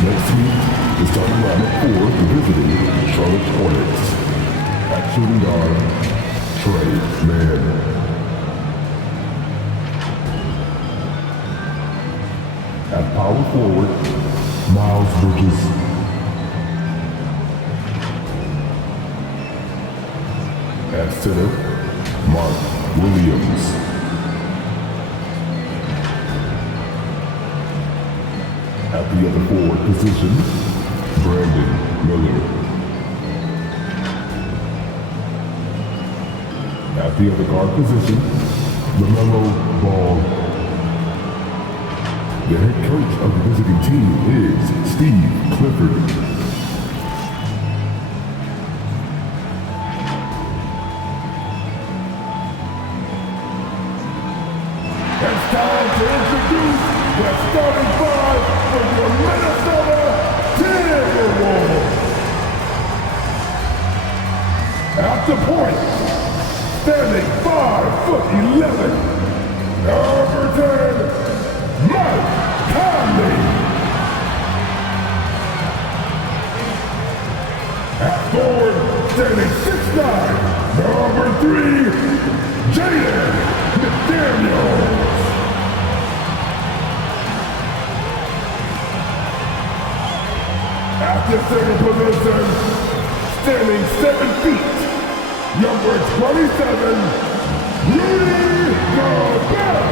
Next meet, the starting lineup for the visiting Charlotte Hornets. At shooting guard, Trey Mann. At power forward, Miles Bridges. At center, Mark Williams. At the other forward position, Brandon Miller. At the other guard position, LaMelo Ball. The head coach of the visiting team is Steve Clifford. It's time to introduce the starting five for your Minnesota Timberwolves. At the point, standing 5'11", number 10, Mike Conley. At forward, standing 6'9", number 3, Jaden McDaniels. At the center position, standing 7 feet, number 27, Rudy Gobert.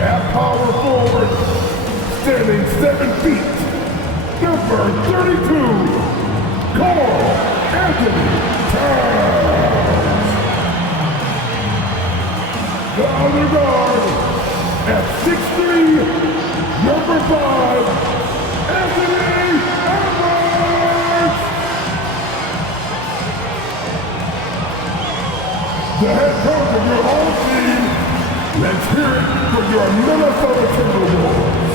At power forward, standing 7 feet, number 32, Carl Anthony Towns. The other guard, at 6'3", number 5, Anthony Edwards. The head coach of your home team, let's hear it for your Minnesota Timberwolves.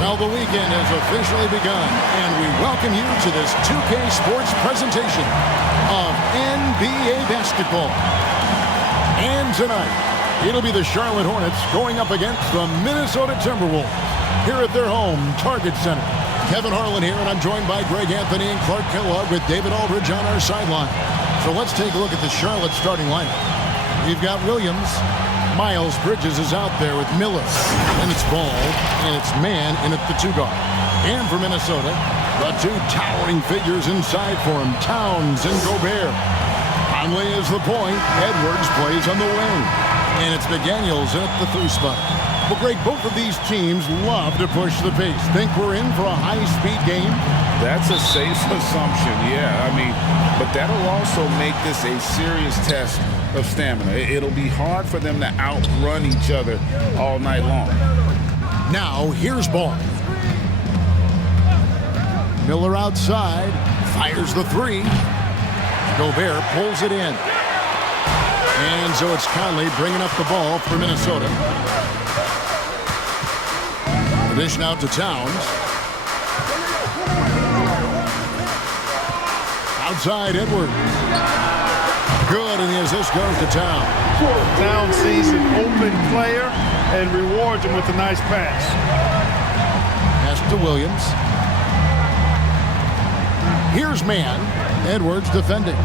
Well, the weekend has officially begun, and we welcome you to this 2K Sports presentation of NBA basketball. And tonight, it'll be the Charlotte Hornets going up against the Minnesota Timberwolves here at their home Target Center. Kevin Harlan here, and I'm joined by Greg Anthony and Clark Kellogg with David Aldridge on our sideline. So let's take a look at the Charlotte starting lineup. We've got Williams. Miles Bridges is out there with Miller. And it's Ball, and it's Mann in at the 2 guard. And for Minnesota, the 2 towering figures inside for him, Towns and Gobert. Conley is the point. Edwards plays on the wing. And it's McDaniels at the 3 spot. Well, Greg, both of these teams love to push the pace. Think we're in for a high-speed game? That's a safe assumption, yeah. I mean, but that'll also make this a serious test of stamina. It'll be hard for them to outrun each other all night long. Now, here's Ball. Miller outside, fires the 3. Gobert pulls it in. And so it's Conley bringing up the ball for Minnesota. The dish out to Towns. Outside Edwards. Good, and the assist goes to Towns. Towns sees an open player and rewards him with a nice pass. Pass to Williams. Here's Mann. Edwards defending.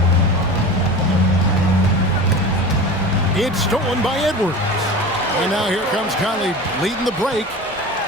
It's stolen by Edwards. And now here comes Conley leading the break.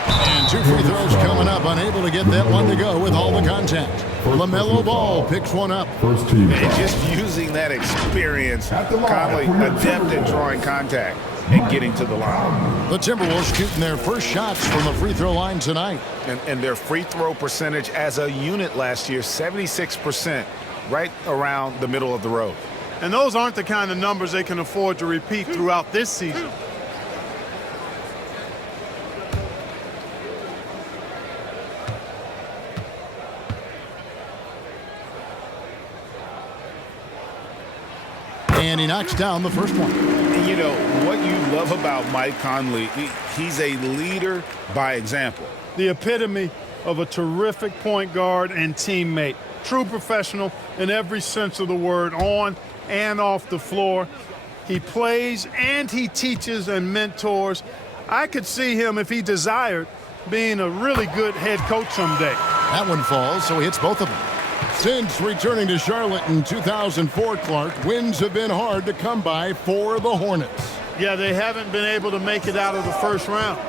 And 2 free throws coming up. Unable to get that one to go with all the contact. LaMelo Ball picks one up. First team. And just using that experience, Conley adept at drawing contact and getting to the line. The Timberwolves shooting their first shots from the free throw line tonight. And their free throw percentage as a unit last year, 76%, right around the middle of the road. And those aren't the kind of numbers they can afford to repeat throughout this season. And he knocks down the first one. You know, what you love about Mike Conley, he's a leader by example. The epitome of a terrific point guard and teammate. True professional in every sense of the word, on and off the floor. He plays and he teaches and mentors. I could see him, if he desired, being a really good head coach someday. That one falls, so he hits both of them. Since returning to Charlotte in 2004, Clark, wins have been hard to come by for the Hornets. Yeah, they haven't been able to make it out of the first round,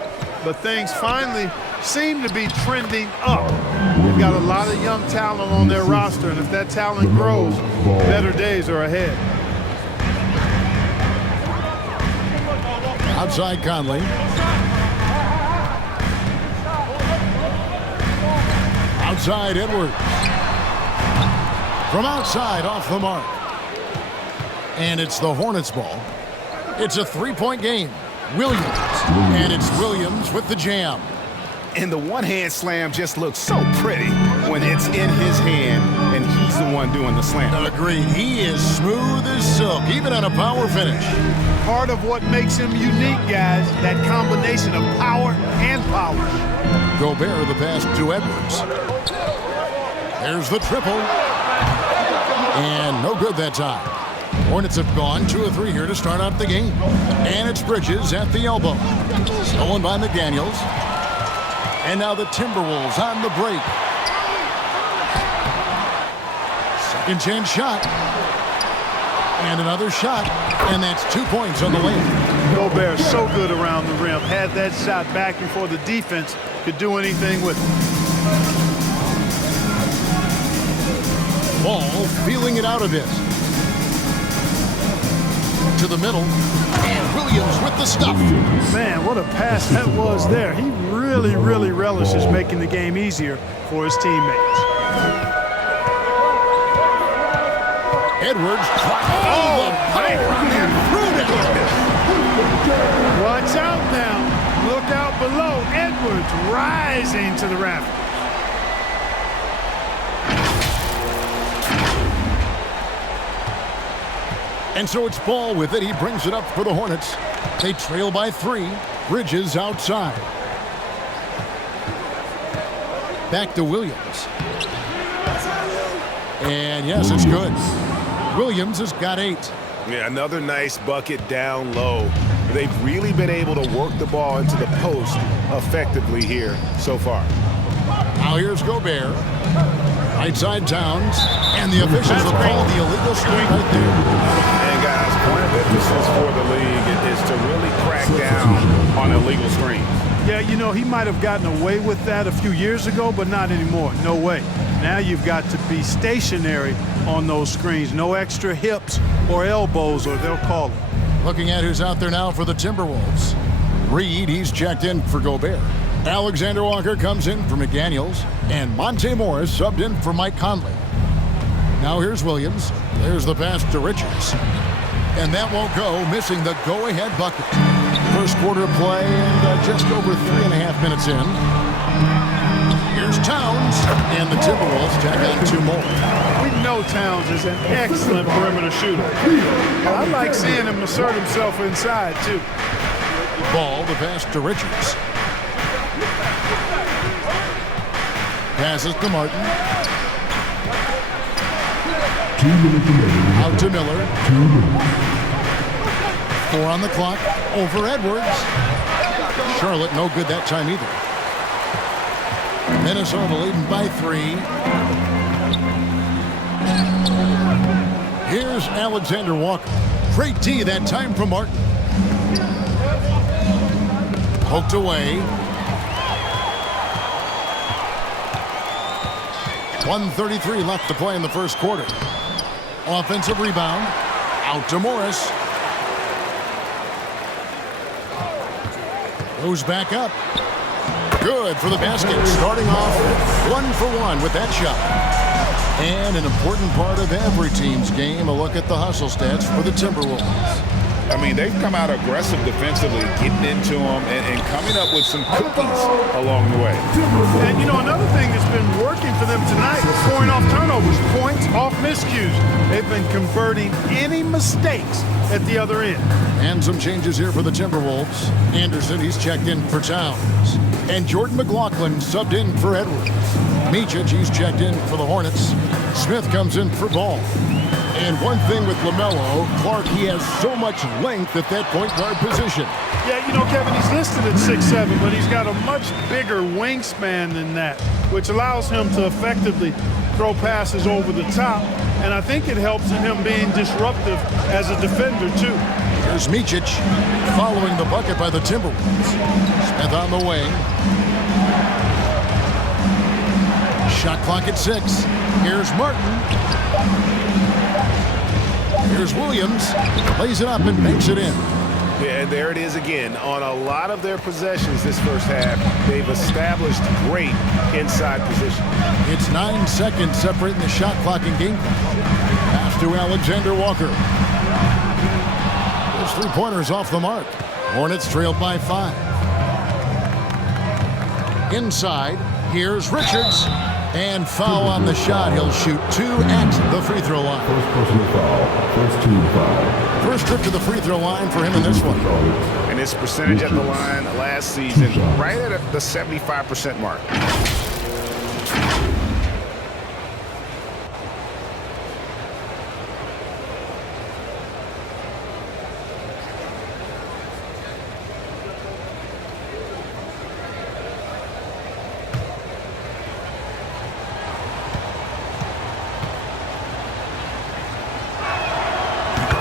but things finally seem to be trending up. They've got a lot of young talent on their roster, and if that talent grows, better days are ahead. Outside Conley. Outside Edwards. From outside, off the mark. And it's the Hornets ball. It's a three-point game. Williams. And it's Williams with the jam. And the one-hand slam just looks so pretty when it's in his hand and he's the one doing the slam. Agreed. He is smooth as silk, even on a power finish. Part of what makes him unique, guys, that combination of power and polish. Gobert the pass to Edwards. There's the triple. And no good that time. Hornets have gone 2 of 3 here to start out the game. And it's Bridges at the elbow. Stolen by McDaniels. And now the Timberwolves on the break. Second chance shot. And another shot. And that's 2 points on the way. Gobert so good around the rim. Had that shot back before the defense could do anything with it. Ball feeling it out a bit. To the middle. And Williams with the stuff. Man, what a pass that was there. He really relishes making the game easier for his teammates. Edwards. Oh, the power on that. Watch out now. Look out below. Edwards rising to the rafters. And so it's Ball with it. He brings it up for the Hornets. They trail by 3. Bridges outside. Back to Williams. And yes, it's good. Williams has got 8. Yeah, another nice bucket down low. They've really been able to work the ball into the post effectively here so far. Now here's Gobert. Right side Towns. And the officials have called the illegal screen right there. And guys, point of emphasis for the league is to really crack down on illegal screens. Yeah, you know, he might have gotten away with that a few years ago, but not anymore. No way. Now you've got to be stationary on those screens. No extra hips or elbows, or they'll call it. Looking at who's out there now for the Timberwolves. Reed, he's checked in for Gobert. Alexander Walker comes in for McDaniels. And Monte Morris subbed in for Mike Conley. Now here's Williams. There's the pass to Richards. And that won't go, missing the go-ahead bucket. First quarter play and just over 3.5 minutes in. Here's Towns. And the Timberwolves tag on 2 more. We know Towns is an excellent perimeter shooter. I like seeing him assert himself inside, too. Ball, the pass to Richards. Passes to Martin. 2 minutes remaining. Out to Miller. 2 minutes. 4 on the clock. Over Edwards. Charlotte no good that time either. Minnesota leading by 3. Here's Alexander Walker. Great D that time from Martin. Poked away. 1:33 left to play in the first quarter. Offensive rebound. Out to Morris. Goes back up. Good for the basket. Starting off 1 for 1 with that shot. And an important part of every team's game, a look at the hustle stats for the Timberwolves. I mean, they've come out aggressive defensively, getting into them and coming up with some cookies along the way. And, you know, another thing that's been working for them tonight is scoring off turnovers, points off miscues. They've been converting any mistakes at the other end. And some changes here for the Timberwolves. Anderson, he's checked in for Towns. And Jordan McLaughlin subbed in for Edwards. Micic, he's checked in for the Hornets. Smith comes in for Ball. And one thing with LaMelo, Clark, he has so much length at that point guard position. Yeah, you know, Kevin, he's listed at 6'7", but he's got a much bigger wingspan than that, which allows him to effectively throw passes over the top. And I think it helps in him being disruptive as a defender, too. Here's Micic following the bucket by the Timberwolves. Smith on the wing. Shot clock at 6. Here's Martin. Here's Williams. Lays it up and banks it in. Yeah, and there it is again. On a lot of their possessions this first half, they've established great inside position. It's 9 seconds separating the shot clock and game clock. Pass to Alexander Walker. Those three-pointers off the mark. Hornets trailed by 5. Inside, here's Richards. And foul on the shot. He'll shoot 2 at the free throw line. First personal foul. First team foul. First trip to the free throw line for him in this one. And his percentage at the line last season, right at the 75% mark.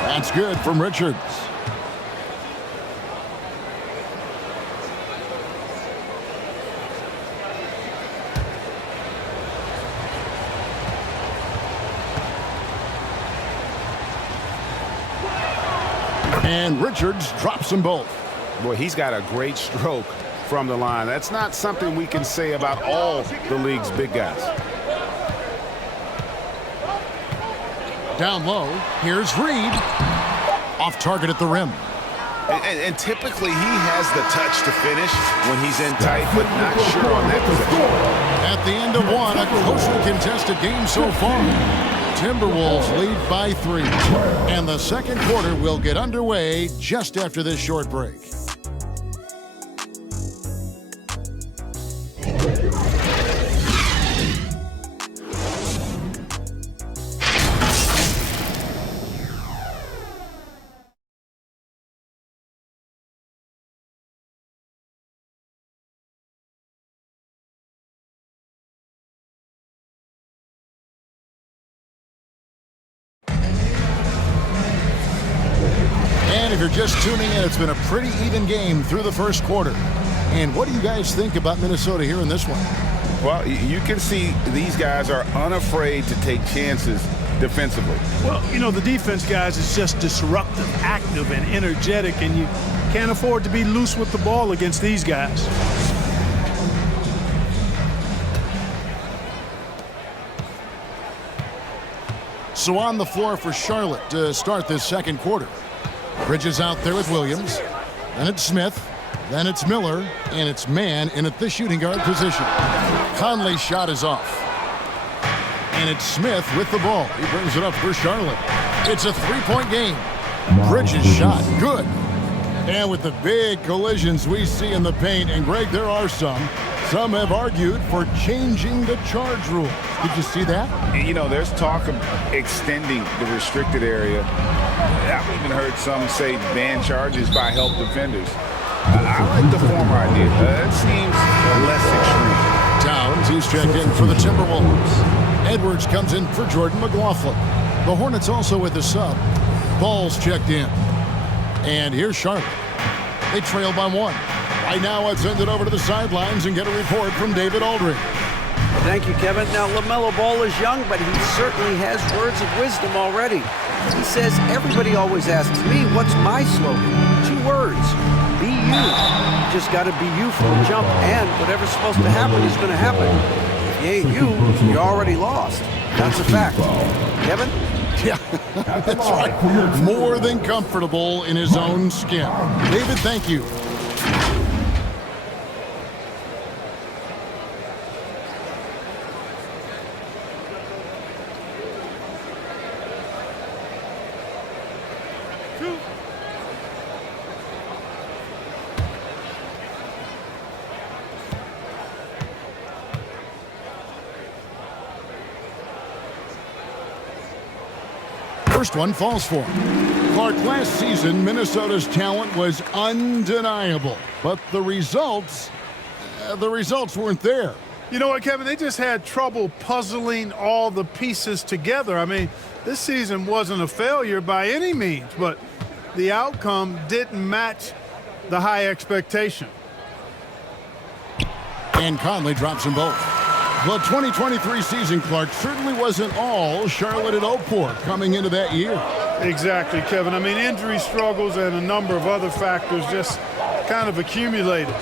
That's good from Richards. And Richards drops them both. Boy, he's got a great stroke from the line. That's not something we can say about all the league's big guys. Down low, here's Reed. Off target at the rim. And typically he has the touch to finish when he's in tight, but not sure on that possession. At the end of one, a closely contested game so far. Timberwolves lead by 3. And the second quarter will get underway just after this short break. And if you're just tuning in, it's been a pretty even game through the first quarter. And what do you guys think about Minnesota here in this one? Well, you can see these guys are unafraid to take chances defensively. Well, you know, the defense, guys, is just disruptive, active, and energetic, and you can't afford to be loose with the ball against these guys. So on the floor for Charlotte to start this second quarter. Bridges out there with Williams. Then it's Smith. Then it's Miller. And it's Mann in at the shooting guard position. Conley's shot is off. And it's Smith with the ball. He brings it up for Charlotte. It's a three-point game. Bridges shot. Good. And with the big collisions we see in the paint, and Greg, there are some have argued for changing the charge rule. Did you see that? You know, there's talk of extending the restricted area. I've even heard some say ban charges by help defenders. I like the former idea. It seems less extreme. Towns, he's checked in for the Timberwolves. Edwards comes in for Jordan McLaughlin. The Hornets also with a sub. Ball's checked in. And here's Charlotte. They trail by 1. Right now, let's send it over to the sidelines and get a report from David Aldridge. Thank you, Kevin. Now, LaMelo Ball is young, but he certainly has words of wisdom already. He says, everybody always asks me, what's my slogan? 2 words, be you. You just got to be you from the jump, and whatever's supposed to happen is going to happen. If you ain't you, you're already lost. That's a fact. Kevin? Yeah, that's right. More than comfortable in his own skin. David, thank you. first one falls for him. Clark, last season, Minnesota's talent was undeniable, but the results weren't there. You know what, Kevin? They just had trouble puzzling all the pieces together. I mean, this season wasn't a failure by any means, but the outcome didn't match the high expectation. And Conley drops them both. The 2023 season, Clark, certainly wasn't all Charlotte at Oakport coming into that year. Exactly, Kevin. I mean, injury struggles and a number of other factors just kind of accumulated.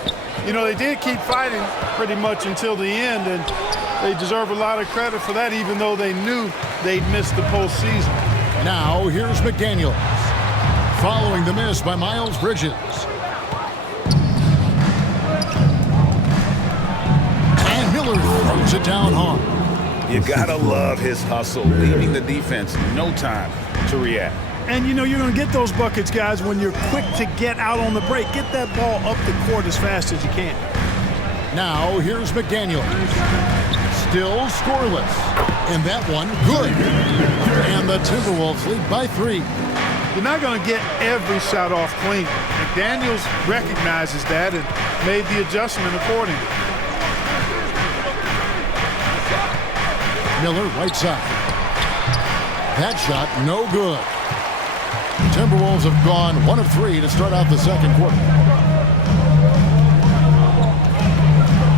You know, they did keep fighting pretty much until the end, and they deserve a lot of credit for that, even though they knew they'd missed the postseason. Now, here's McDaniels, following the miss by Miles Bridges. And Miller throws it down hard. You gotta love his hustle, leaving the defense no time to react. And, you know, you're going to get those buckets, guys, when you're quick to get out on the break. Get that ball up the court as fast as you can. Now, here's McDaniels. Still scoreless. And that one, good. And the Timberwolves lead by 3. You're not going to get every shot off clean. McDaniels recognizes that and made the adjustment accordingly. Miller, right side. That shot, no good. Timberwolves have gone 1 of 3 to start out the second quarter.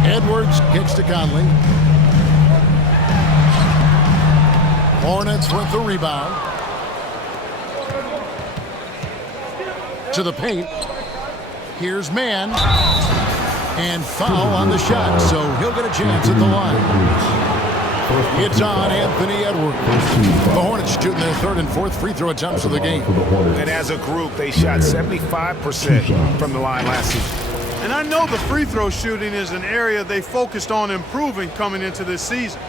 Edwards gets to Conley. Hornets with the rebound. To the paint. Here's Mann. And foul on the shot, so he'll get a chance at the line. It's on Anthony Edwards. The Hornets shooting their 3rd and 4th free throw attempts of the game. And as a group, they shot 75% from the line last season. And I know the free throw shooting is an area they focused on improving coming into this season.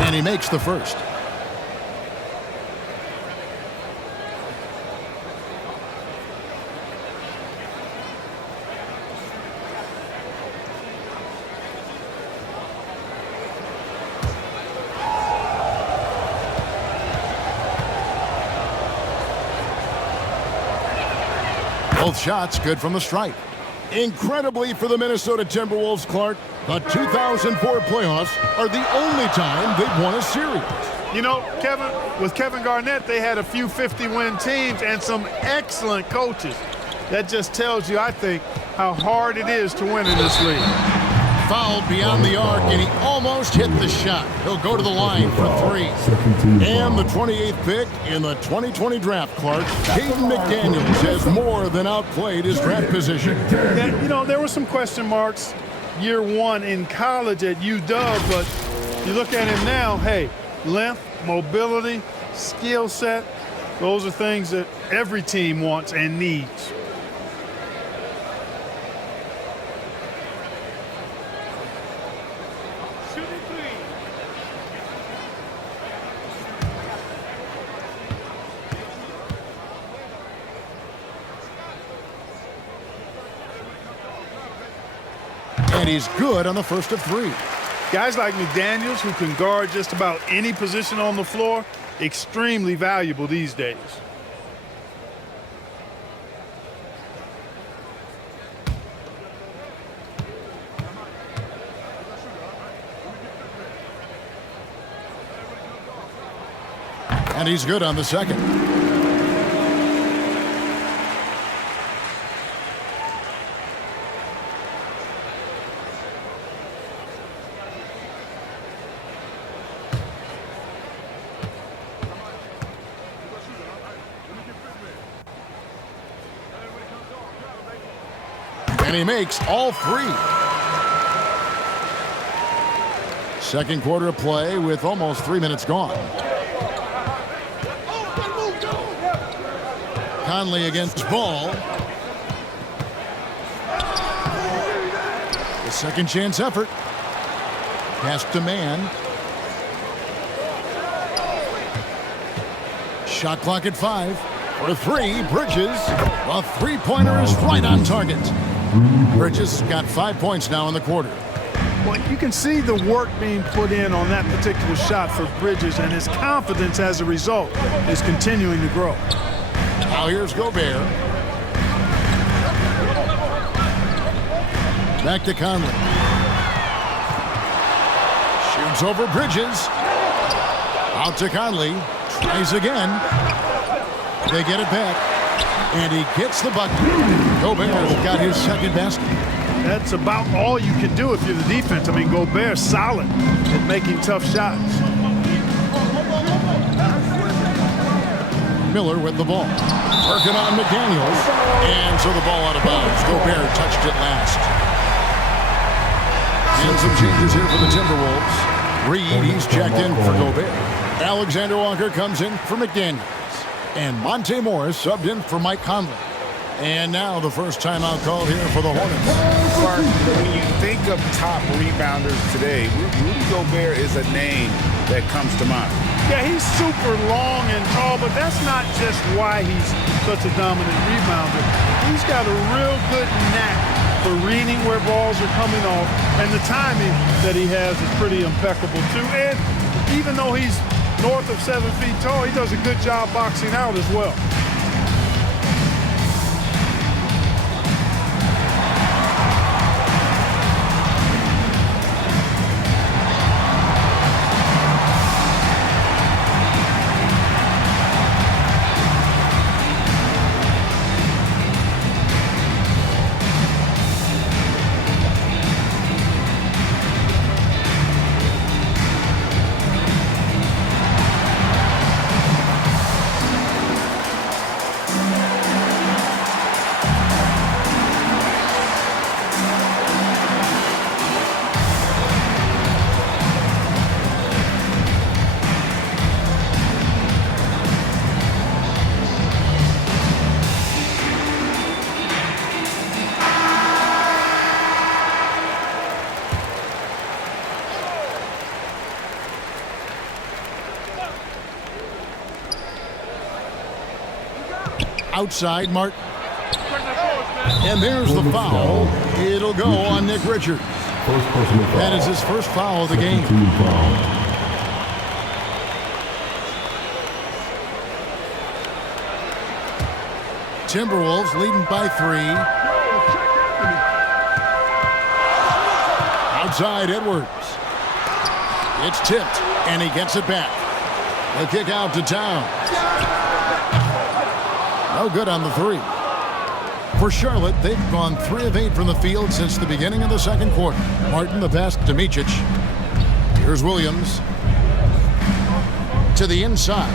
And he makes the first. Both shots good from the stripe. Incredibly for the Minnesota Timberwolves, Clark, the 2004 playoffs are the only time they've won a series. You know, Kevin, with Kevin Garnett, they had a few 50-win teams and some excellent coaches. That just tells you, I think, how hard it is to win in this league. Fouled beyond the arc, and he almost hit the shot. He'll go to the line for 3. And the 28th pick in the 2020 draft, Clark, Jaden McDaniels has more than outplayed his draft position. Yeah, you know, there were some question marks year 1 in college at UW, but you look at him now, hey, length, mobility, skill set, those are things that every team wants and needs. And he's good on the first of 3. Guys like McDaniels, who can guard just about any position on the floor, extremely valuable these days. And he's good on the second. And he makes all 3. Second quarter of play with almost 3 minutes gone. Conley against Ball. The second chance effort. Pass to man. Shot clock at 5. For 3, Bridges. A three-pointer is right on target. Bridges got 5 points now in the quarter. Well, you can see the work being put in on that particular shot for Bridges, and his confidence as a result is continuing to grow. Now here's Gobert. Back to Conley. Shoots over Bridges. Out to Conley. Tries again. They get it back. And he gets the bucket. Gobert's got his second basket. That's about all you can do if you're the defense. I mean, Gobert's solid at making tough shots. Miller with the ball. Working on McDaniels. And so the ball out of bounds. Gobert touched it last. And some changes here for the Timberwolves. Reed, he's checked in for Gobert. Alexander Walker comes in for McDaniels. And Monte Morris subbed in for Mike Conley. And now the first timeout called here for the Hornets. Clark, when you think of top rebounders today, Rudy Gobert is a name that comes to mind. Yeah, he's super long and tall, but that's not just why he's such a dominant rebounder. He's got a real good knack for reading where balls are coming off, and the timing that he has is pretty impeccable too. And even though he's north of 7 feet tall, he does a good job boxing out as well. Outside, Martin. And there's the foul. It'll go on Nick Richards. First personal foul. That is his first foul of the game. Team foul. Timberwolves leading by 3. Outside, Edwards. It's tipped, and he gets it back. The kick out to Towns. No good on the 3. For Charlotte, they've gone 3 of 8 from the field since the beginning of the second quarter. Martin the pass to Micic. Here's Williams. To the inside.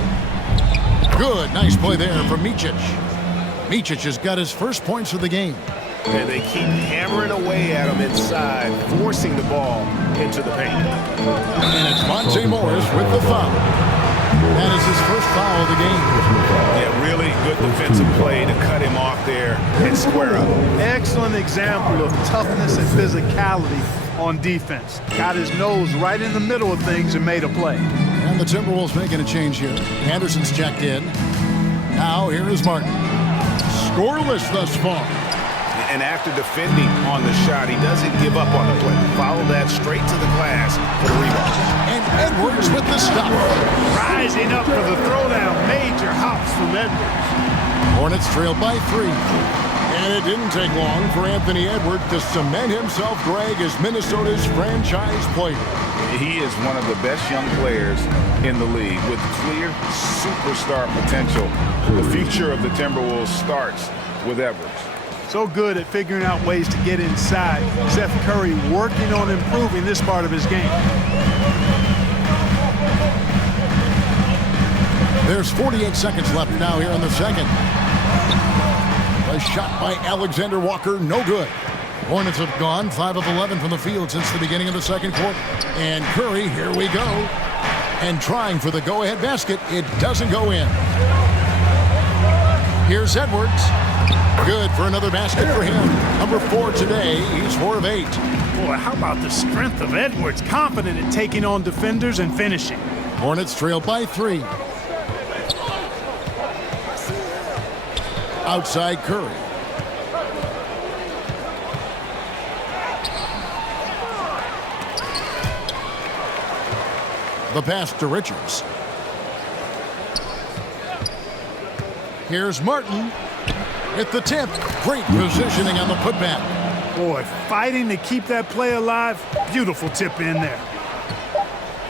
Good, nice play there from Micic. Micic has got his first points of the game. And they keep hammering away at him inside, forcing the ball into the paint. And it's Monte Morris with the foul. That is his first foul of the game. Yeah, really good defensive play to cut him off there and square up. Excellent example of toughness and physicality on defense. Got his nose right in the middle of things and made a play. And the Timberwolves making a change here. Anderson's checked in. Now here is Martin. Scoreless thus far. And after defending on the shot, he doesn't give up on the play. Follow that straight to the glass for the rebound. And Edwards with the stop. Rising up for the throwdown. Major hops from Edwards. Hornets trailed by 3. And it didn't take long for Anthony Edwards to cement himself, Greg, as Minnesota's franchise player. He is one of the best young players in the league with clear superstar potential. The future of the Timberwolves starts with Edwards. So good at figuring out ways to get inside. Seth Curry working on improving this part of his game. There's 48 seconds left now here in the second. A shot by Alexander Walker, no good. Hornets have gone 5 of 11 from the field since the beginning of the second quarter. And Curry, here we go. And trying for the go-ahead basket, it doesn't go in. Here's Edwards. Good for another basket for him. Number 4 today. He's 4 of 8. Boy, how about the strength of Edwards? Confident in taking on defenders and finishing. Hornets trail by 3. Outside Curry. The pass to Richards. Here's Martin at the tip. Great positioning on the putback. Boy, fighting to keep that play alive. Beautiful tip in there.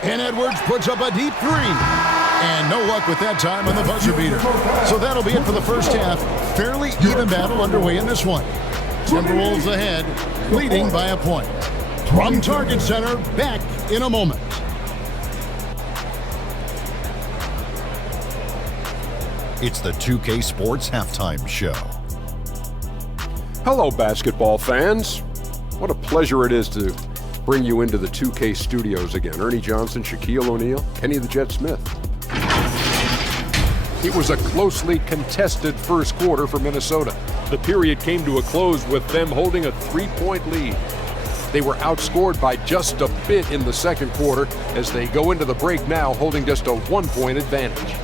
And Edwards puts up a deep 3. And no luck with that time on the buzzer beater. So that'll be it for the first half. Fairly even battle underway in this one. Timberwolves ahead, leading by a point. From Target Center, back in a moment. It's the 2K Sports Halftime Show. Hello, basketball fans. What a pleasure it is to bring you into the 2K studios again. Ernie Johnson, Shaquille O'Neal, Kenny the Jet Smith. It was a closely contested first quarter for Minnesota. The period came to a close with them holding a 3-point lead. They were outscored by just a bit in the second quarter as they go into the break now holding just a 1-point advantage.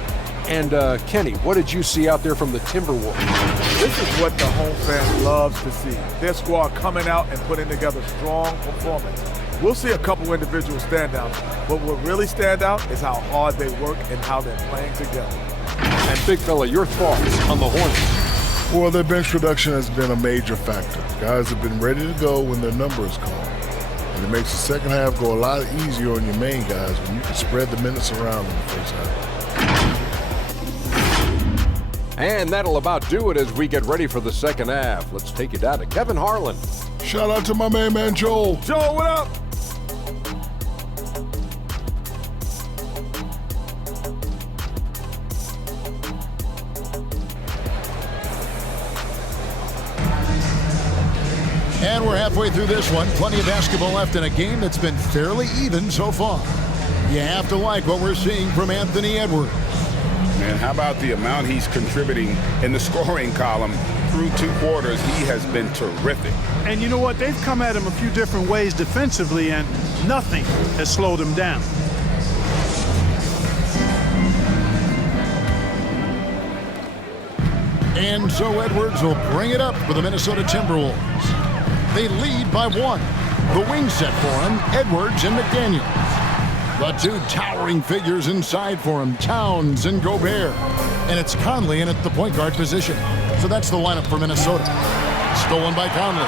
And Kenny, what did you see out there from the Timberwolves? This is what the home fan loves to see. Their squad coming out and putting together strong performance. We'll see a couple individual standouts, but what really stand out is how hard they work and how they're playing together. And Big Fella, your thoughts on the Hornets? Well, their bench production has been a major factor. Guys have been ready to go when their number is called. And it makes the second half go a lot easier on your main guys when you can spread the minutes around in the first half. And that'll about do it as we get ready for the second half. Let's take it down to Kevin Harlan. Shout out to my main man, Joel. Joel, what up? And we're halfway through this one. Plenty of basketball left in a game that's been fairly even so far. You have to like what we're seeing from Anthony Edwards. Man, how about the amount he's contributing in the scoring column through 2 quarters? He has been terrific. And you know what? They've come at him a few different ways defensively, and nothing has slowed him down. And so Edwards will bring it up for the Minnesota Timberwolves. They lead by 1. The wing set for him, Edwards and McDaniels. The 2 towering figures inside for him, Towns and Gobert. And it's Conley in at the point guard position. So that's the lineup for Minnesota. Stolen by Conley.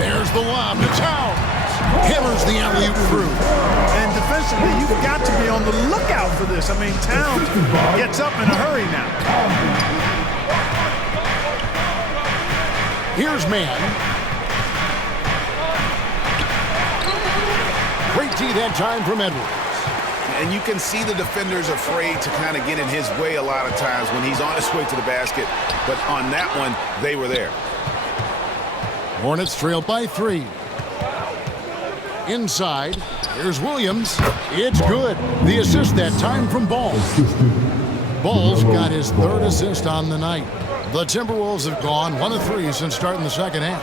There's the lob to Towns. Hammers the alley-oop through. And defensively, you've got to be on the lookout for this. I mean, Towns gets up in a hurry now. Here's man. Great D that time from Edwards. And you can see the defenders afraid to kind of get in his way a lot of times when he's on his way to the basket. But on that one, they were there. Hornets trail by 3. Inside, here's Williams. It's good. The assist that time from Ball. Ball's got his 3rd assist on the night. The Timberwolves have gone 1 of 3 since starting the second half.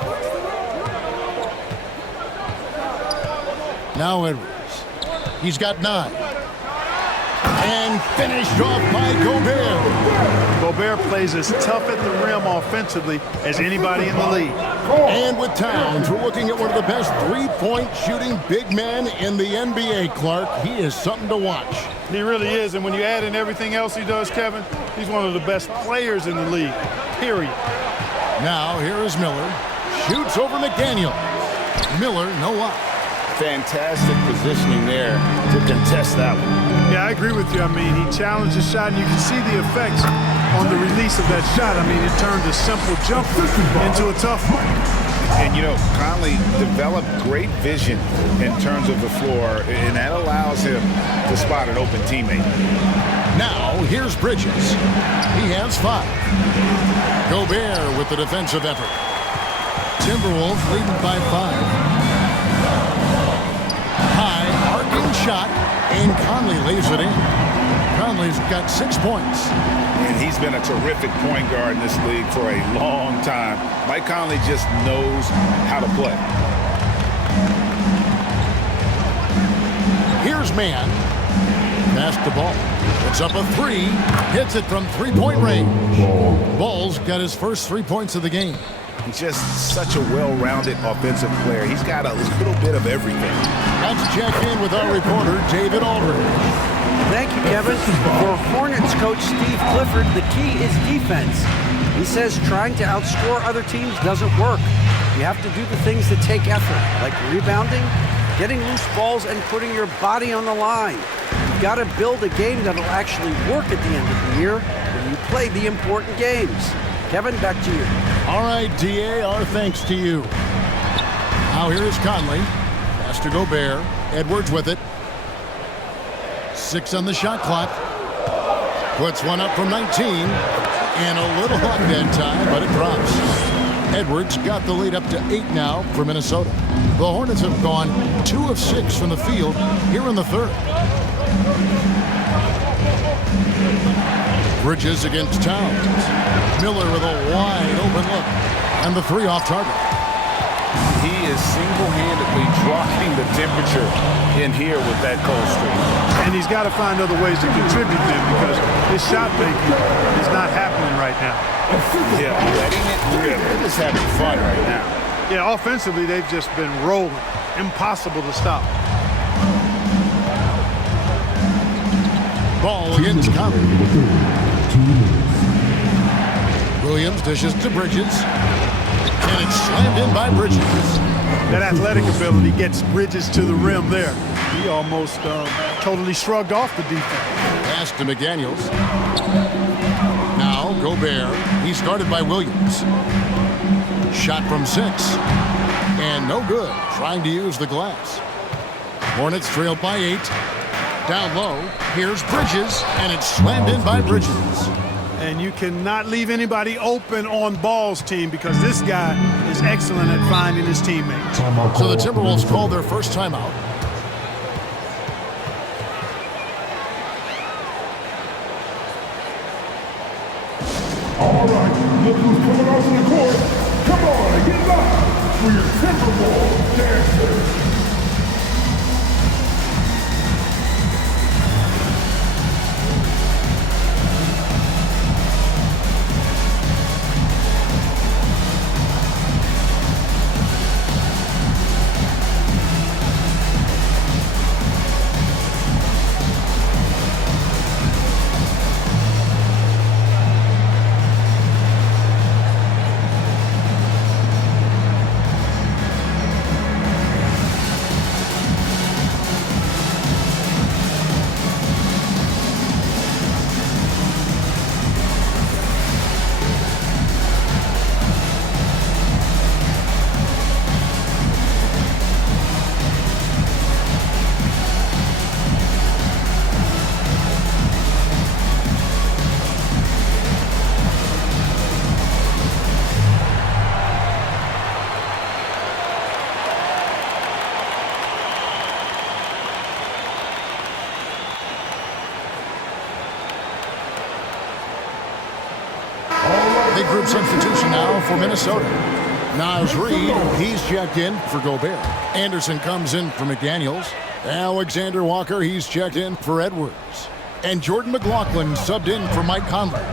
Now Edwards. He's got 9. And finished off by Gobert. Gobert plays as tough at the rim offensively as anybody in the league. And with Towns, we're looking at one of the best 3-point shooting big men in the NBA, Clark. He is something to watch. He really is, and when you add in everything else he does, Kevin, he's one of the best players in the league, period. Now, here is Miller. Shoots over McDaniel. Miller, no luck. Fantastic positioning there to contest that one. Yeah, I agree with you. I mean, he challenged the shot, and you can see the effects on the release of that shot. I mean, it turned a simple jumper into a tough one. And, you know, Conley developed great vision in terms of the floor, and that allows him to spot an open teammate. Now, here's Bridges. He has 5. Gobert with the defensive effort. Timberwolves leading by 5. High, arcing shot, and Conley Conley's got 6 points. And he's been a terrific point guard in this league for a long time. Mike Conley just knows how to play. Here's Mann. Passed the ball. Puts up a 3. Hits it from three-point range. Ball's got his first 3 points of the game. He's just such a well-rounded offensive player. He's got a little bit of everything. Let's check in with our reporter, David Aldridge. Thank you, Kevin. For Hornets coach Steve Clifford, the key is defense. He says trying to outscore other teams doesn't work. You have to do the things that take effort, like rebounding, getting loose balls, and putting your body on the line. You've got to build a game that'll actually work at the end of the year when you play the important games. Kevin, back to you. All right, D.A., our thanks to you. Now here is Conley. Pass to Gobert. Edwards with it. 6 on the shot clock. Puts one up from 19. And a little hot that time, but it drops. Edwards got the lead up to 8 now for Minnesota. The Hornets have gone 2 of 6 from the field here in the third. Bridges against Towns. Miller with a wide open look. And the 3 off target. He is single-handedly dropping the temperature in here with that cold streak. And he's got to find other ways to contribute then because his shot making is not happening right now. Yeah, letting it rip. They're just having fun right now. Yeah, offensively, they've just been rolling. Impossible to stop. Ball against Conley. Williams dishes to Bridges. And it's slammed in by Bridges. That athletic ability gets Bridges to the rim there. He almost totally shrugged off the defense. Pass to McDaniels. Now Gobert. He's guarded by Williams. Shot from 6. And no good. Trying to use the glass. Hornets trailed by 8. Down low. Here's Bridges. And it's slammed in by Bridges. And you cannot leave anybody open on balls, team, because this guy is excellent at finding his teammates. So the Timberwolves called their first timeout. All right, look who's coming out to the court. Come on, get live for your Timberwolves dancers. Big group substitution now for Minnesota. Naz Reid, he's checked in for Gobert. Anderson comes in for McDaniels. Alexander Walker, he's checked in for Edwards. And Jordan McLaughlin subbed in for Mike Conley.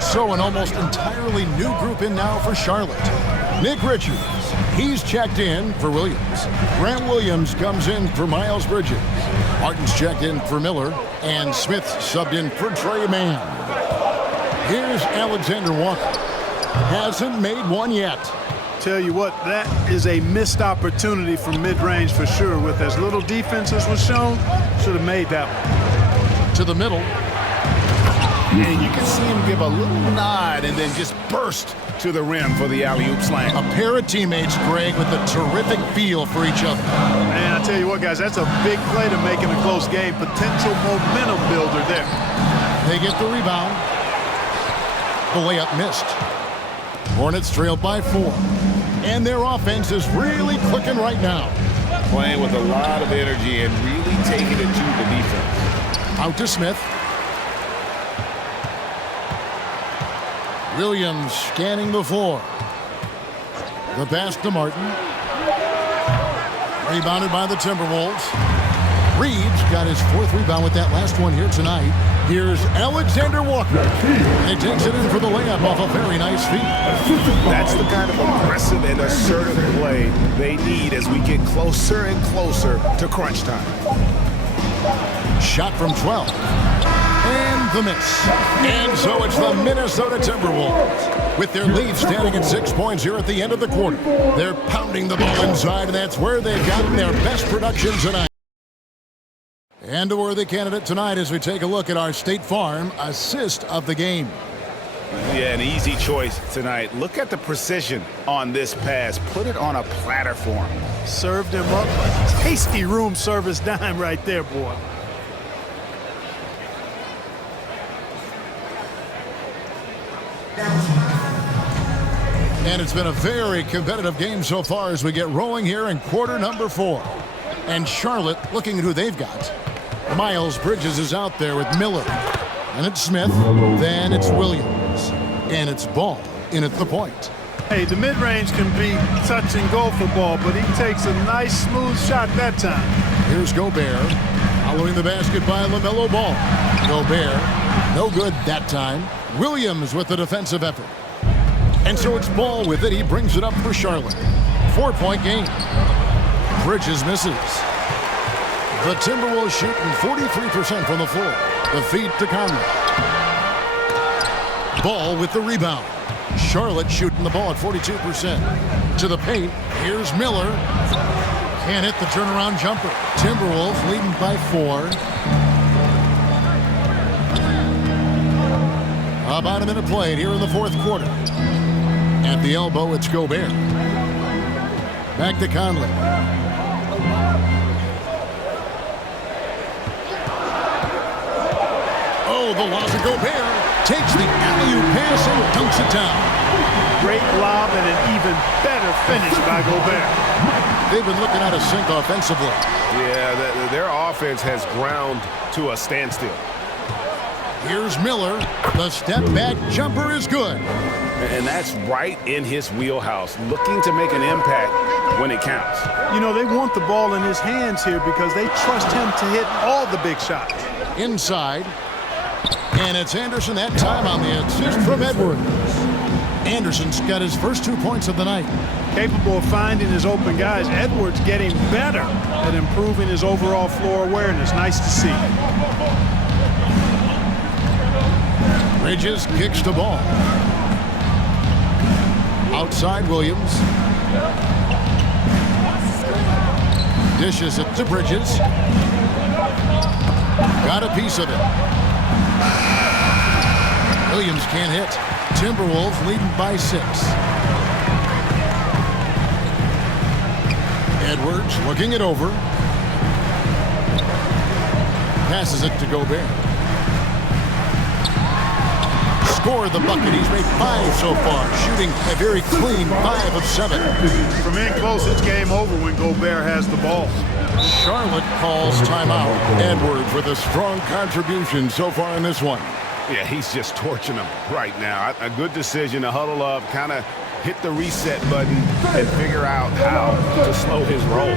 So an almost entirely new group in now for Charlotte. Nick Richards, he's checked in for Williams. Grant Williams comes in for Miles Bridges. Martin's checked in for Miller. And Smith subbed in for Trey Mann. Here's Alexander Walker. Hasn't made one yet. Tell you what, that is a missed opportunity from mid-range for sure. With as little defense as was shown, should have made that one. To the middle. And you can see him give a little nod and then just burst to the rim for the alley-oop slam. A pair of teammates, Greg, with a terrific feel for each other. Man, I tell you what, guys, that's a big play to make in a close game. Potential momentum builder there. They get the rebound. The layup missed. Hornets trail by 4. And their offense is really clicking right now. Playing with a lot of energy and really taking it to the defense. Out to Smith. Williams scanning the floor. The pass to Martin. Rebounded by the Timberwolves. Reeves got his 4th rebound with that last one here tonight. Here's Alexander Walker. And he takes it in for the layup off a very nice feed. That's the kind of aggressive and assertive play they need as we get closer and closer to crunch time. Shot from 12. And the miss. And so it's the Minnesota Timberwolves. With their lead standing at 6 points here at the end of the quarter. They're pounding the ball inside, and that's where they've gotten their best production tonight. And a worthy candidate tonight as we take a look at our State Farm assist of the game. Yeah, an easy choice tonight. Look at the precision on this pass. Put it on a platter for him. Served him up a tasty room service dime right there, boy. And it's been a very competitive game so far as we get rolling here in quarter number 4. And Charlotte looking at who they've got. Miles Bridges is out there with Miller. And it's Smith. Then it's Williams. And it's Ball in at the point. Hey, the mid-range can be touch and go for Ball, but he takes a nice smooth shot that time. Here's Gobert. Following the basket by LaMelo Ball. Gobert, no good that time. Williams with the defensive effort. And so it's Ball with it. He brings it up for Charlotte. 4-point game. Bridges misses. The Timberwolves shooting 43% from the floor. The feed to Conley. Ball with the rebound. Charlotte shooting the ball at 42%. To the paint. Here's Miller. Can't hit the turnaround jumper. Timberwolves leading by 4. About a minute played here in the 4th quarter. At the elbow, it's Gobert. Back to Conley. Oh, the loss of Gobert. Takes the alley-oop pass and dunks it down. Great lob and an even better finish by Gobert. They've been looking at a sink offensively. Yeah, their offense has ground to a standstill. Here's Miller. The step-back jumper is good. And that's right in his wheelhouse, looking to make an impact when it counts. You know, they want the ball in his hands here because they trust him to hit all the big shots. Inside. And it's Anderson that time on the assist from Edwards. Anderson's got his first 2 points of the night. Capable of finding his open guys. Edwards getting better at improving his overall floor awareness. Nice to see. Bridges kicks the ball. Outside Williams. Dishes it to Bridges. Got a piece of it. Williams can't hit. Timberwolves leading by 6. Edwards looking it over. Passes it to Gobert. Scored the bucket. He's made 5 so far, shooting a very clean 5 of 7. From in close, it's game over when Gobert has the ball. Charlotte calls timeout. Edwards with a strong contribution so far in this one. Yeah, he's just torching them right now. A good decision to huddle up, kind of hit the reset button and figure out how to slow his roll.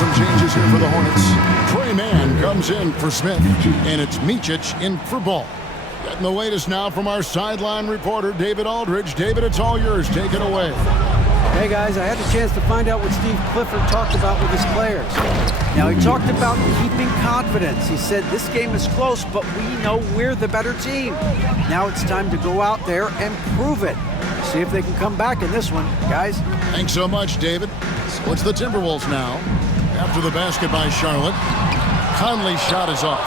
some changes here for the Hornets. Trey Mann comes in for Smith, and it's Micic in for Ball. Getting the latest now from our sideline reporter, David Aldridge. David, it's all yours. Take it away. Hey, guys, I had the chance to find out what Steve Clifford talked about with his players. Now, he talked about keeping confidence. He said this game is close, but we know we're the better team. Now it's time to go out there and prove it. See if they can come back in this one, guys. Thanks so much, David. So it's the Timberwolves now. After the basket by Charlotte, Conley's shot is off.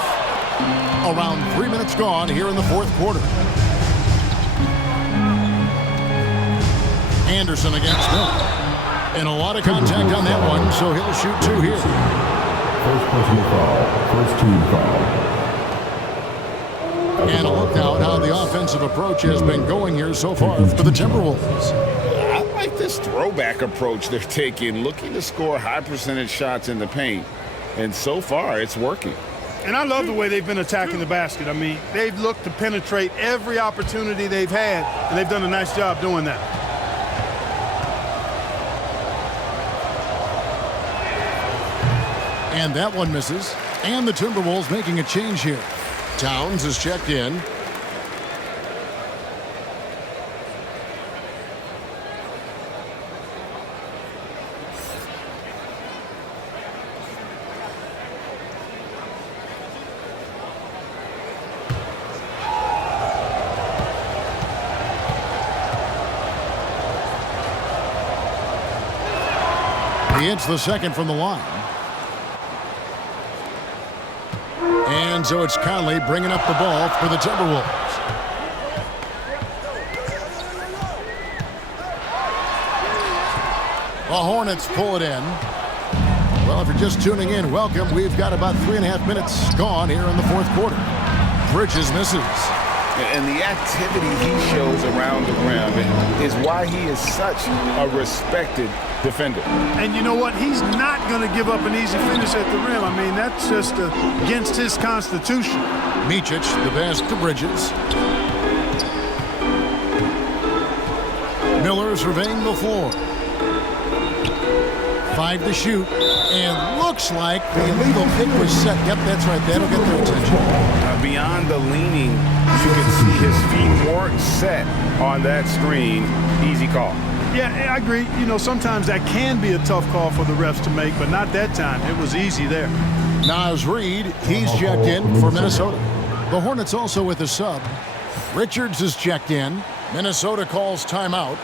Around 3 minutes gone here in the fourth quarter. Anderson against Miller. And a lot of contact on that one, so he'll shoot two here. First personal foul. First team foul. And a look now at how the offensive approach has been going here so far for the Timberwolves. I like this throwback approach they're taking, looking to score high percentage shots in the paint. And so far, it's working. And I love the way they've been attacking the basket. I mean, they've looked to penetrate every opportunity they've had, and they've done a nice job doing that. And that one misses. And the Timberwolves making a change here. Towns is checked in. He hits the second from the line. And so it's Conley bringing up the ball for the Timberwolves. The Hornets pull it in. Well, if you're just tuning in, welcome. We've got about 3.5 minutes gone here in the fourth quarter. Bridges misses. And the activity he shows around the rim is why he is such a respected defender. And you know what? He's not going to give up an easy finish at the rim. I mean, that's just against his constitution. Micic, the pass to Bridges. Miller surveying the floor. 5 to shoot. And looks like the illegal kick was set. Yep, that's right. That'll get their attention. Beyond the leaning, you can see his feet weren't set on that screen. Easy call. Yeah, I agree. You know, sometimes that can be a tough call for the refs to make, but not that time. It was easy there. Naz Reid, he's checked in for Minnesota. The Hornets also with a sub. Richards is checked in. Minnesota calls timeout.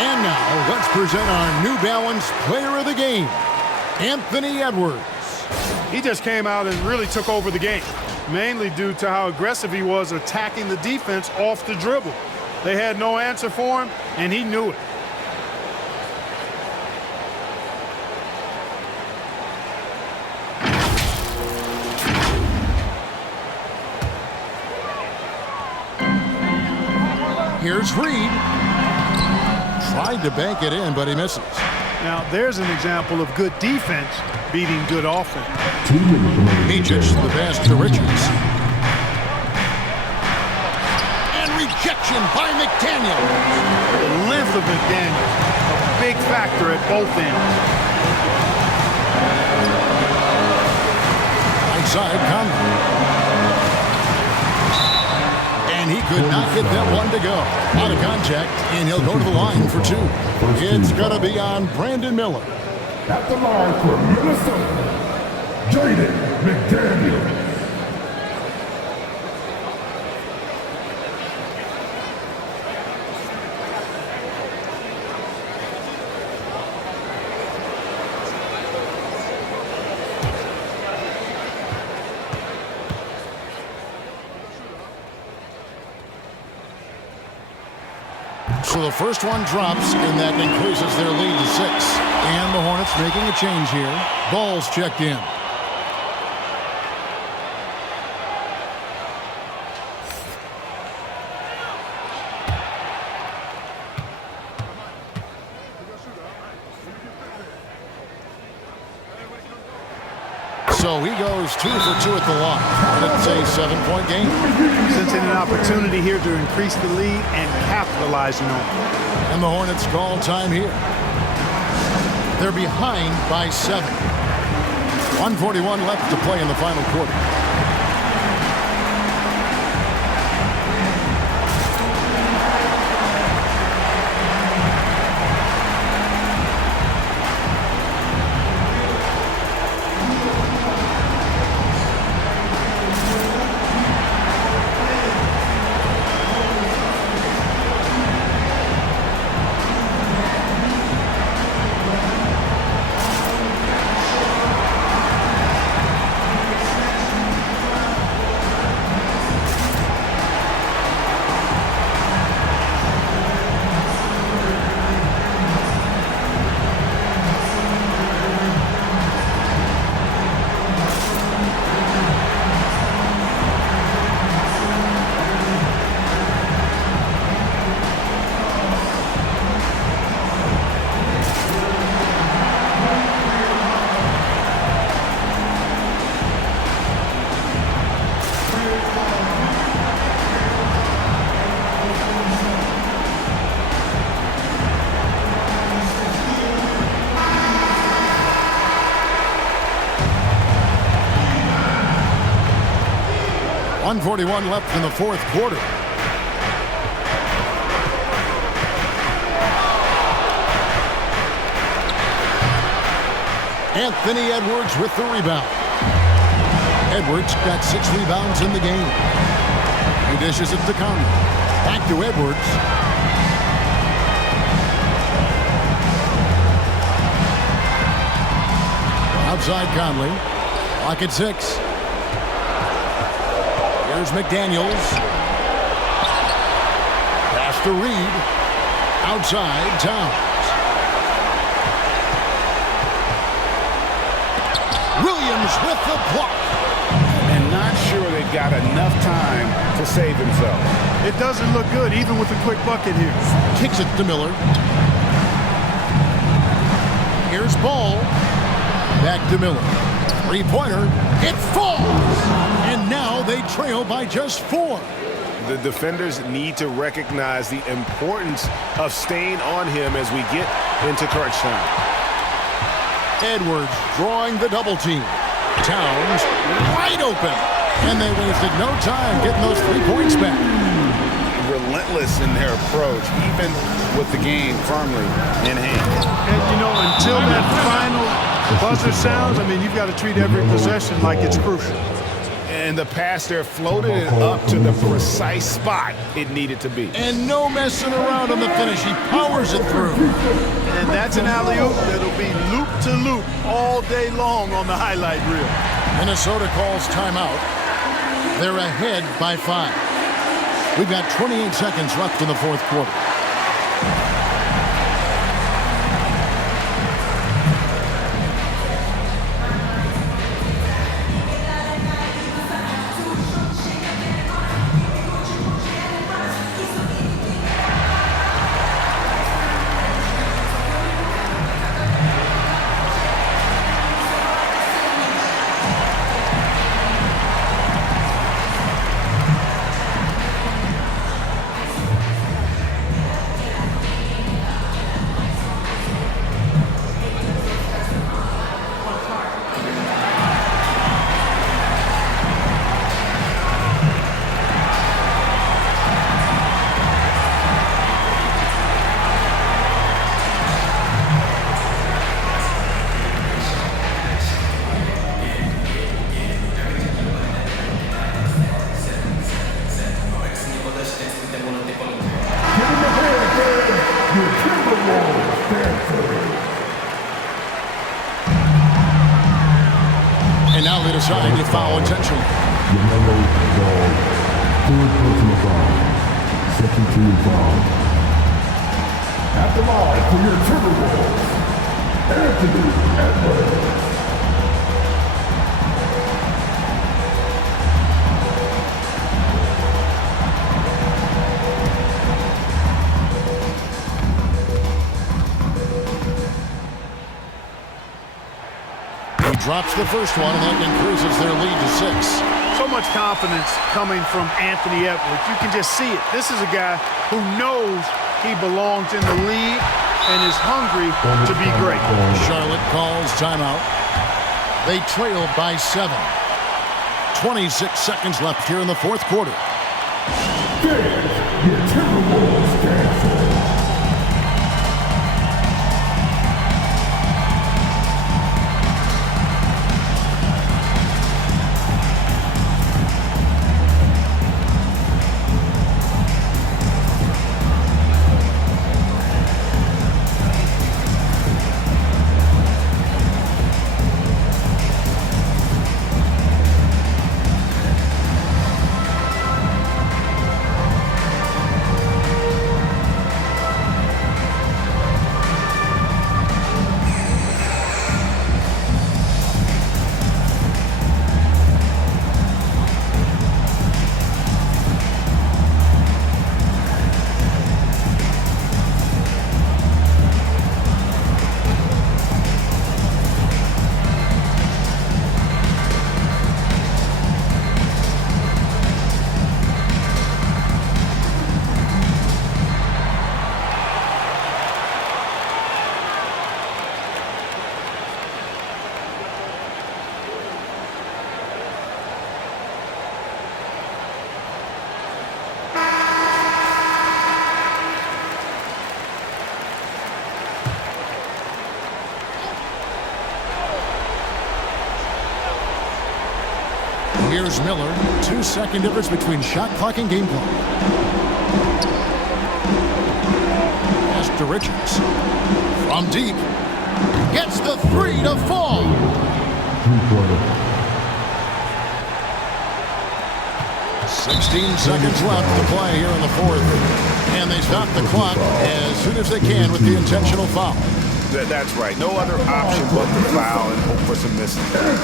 And now, let's present our New Balance Player of the Game, Anthony Edwards. He just came out and really took over the game, mainly due to how aggressive he was attacking the defense off the dribble. They had no answer for him, and he knew it. Here's Reid. Tried to bank it in, but he misses. Now, there's an example of good defense beating good offense. Micic, the pass to Richards. And rejection by McDaniel. The length of McDaniel. big factor at both ends. Outside Conley. And he could not get that one to go. Out of contact, and he'll go to the line for 2. It's going to be on Brandon Miller. At the line for Minnesota, Jaden McDaniel. So the first one drops, and that increases their lead to 6. And the Hornets making a change here. Ball's checked in. So he goes 2 for 2 at the line. And it's a 7-point game. Sensing an opportunity here to increase the lead and capitalizing on it. And the Hornets call time here. They're behind by 7. 1:41 left to play in the final quarter. .141 left in the fourth quarter. Anthony Edwards with the rebound. Edwards got 6 rebounds in the game. He dishes it to Conley. Back to Edwards. Outside Conley. Clock at 6. Here's McDaniels. Pass to Reed. Outside Towns. Williams with the block. And not sure they've got enough time to save themselves. It doesn't look good, even with a quick bucket here. Kicks it to Miller. Here's Ball. Back to Miller. Three-pointer. It falls. And now they trail by just 4. The defenders need to recognize the importance of staying on him as we get into crunch time. Edwards drawing the double team. Towns wide open. And they wasted no time getting those 3 points back. Relentless in their approach, even with the game firmly in hand. And, you know, until that final buzzer sounds, I mean, you've got to treat every possession like it's crucial. And the pass there floated it up to the precise spot it needed to be. And no messing around on the finish. He powers it through. And that's an alley-oop that'll be loop-to-loop all day long on the highlight reel. Minnesota calls timeout. They're ahead by 5. We've got 28 seconds left in the fourth quarter. they decide to foul intentionally. LaMelo Ball. Third personal foul. Second team foul. At the line for your Timberwolves, Anthony Edwards. Drops the first one, and that increases their lead to 6. So much confidence coming from Anthony Edwards. You can just see it. This is a guy who knows he belongs in the league and is hungry to be great. Charlotte calls timeout. They trail by 7. 26 seconds left here in the fourth quarter. Dance, your Timberwolves dancing. Here's Miller. 2-second difference between shot clock and game clock. Pass to Richards. From deep. Gets the 3 to fall. 16 seconds left to play here in the fourth. And they stop the clock as soon as they can with the intentional foul. That's right. No other option but to foul and hope for some misses.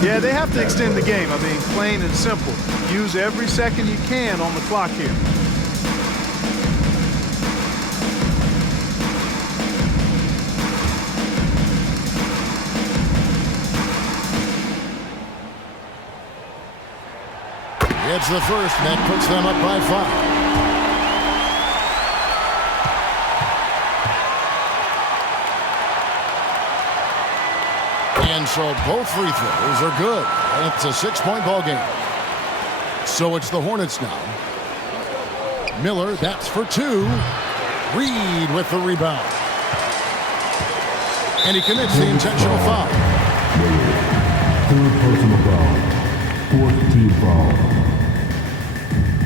Yeah, they have to extend the game. I mean, plain and simple. Use every second you can on the clock here. It's the first, and that puts them up by 5. And so both free throws are good. It's a 6-point ball game. So it's the Hornets now. Miller, that's for 2. Reed with the rebound. And he commits the intentional foul. Third personal foul. Fourth team foul.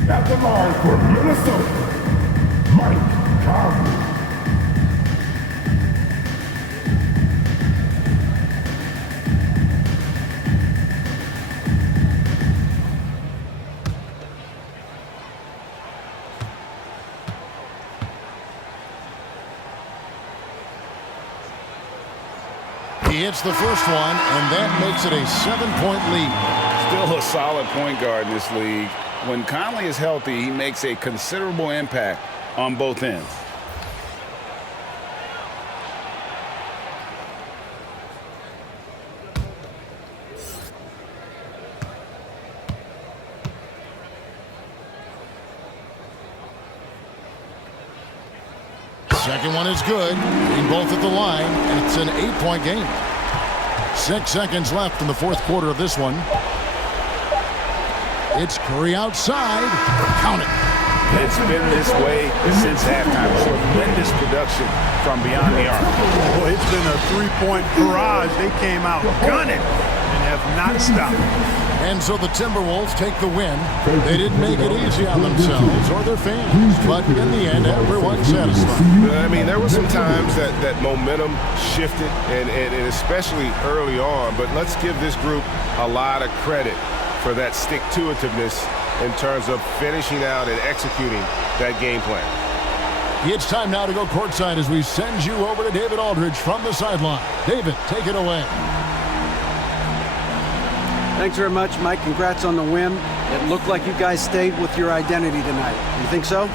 At the line for Minnesota, Mike Conley. He hits the first one, and that makes it a 7-point lead. Still a solid point guard in this league. When Conley is healthy, he makes a considerable impact on both ends. Second one is good. Both at the line. It's an 8-point game. 6 seconds left in the fourth quarter of this one. It's Curry outside. Count it. It's been this way since halftime. Tremendous production from beyond the arc. Boy, it's been a 3-point barrage. They came out gunning and have not stopped. And so the Timberwolves take the win. They didn't make it easy on themselves or their fans, but in the end, everyone's satisfied. I mean, there were some times that momentum shifted, and especially early on, but let's give this group a lot of credit for that stick-to-itiveness in terms of finishing out and executing that game plan. It's time now to go courtside as we send you over to David Aldridge from the sideline. David, take it away. Thanks very much, Mike. Congrats on the win. It looked like you guys stayed with your identity tonight. You think so?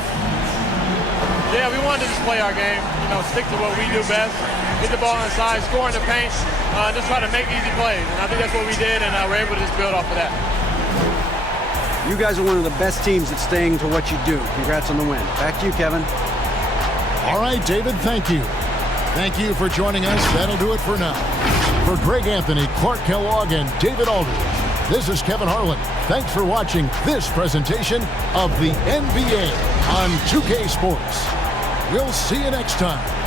Yeah, we wanted to just play our game, stick to what we do best, get the ball inside, score in the paint, just try to make easy plays. And I think that's what we did, and we're able to just build off of that. You guys are one of the best teams at staying to what you do. Congrats on the win. Back to you, Kevin. All right, David, thank you. Thank you for joining us. That'll do it for now. For Greg Anthony, Clark Kellogg, and David Aldridge, this is Kevin Harlan. Thanks for watching this presentation of the NBA on 2K Sports. We'll see you next time.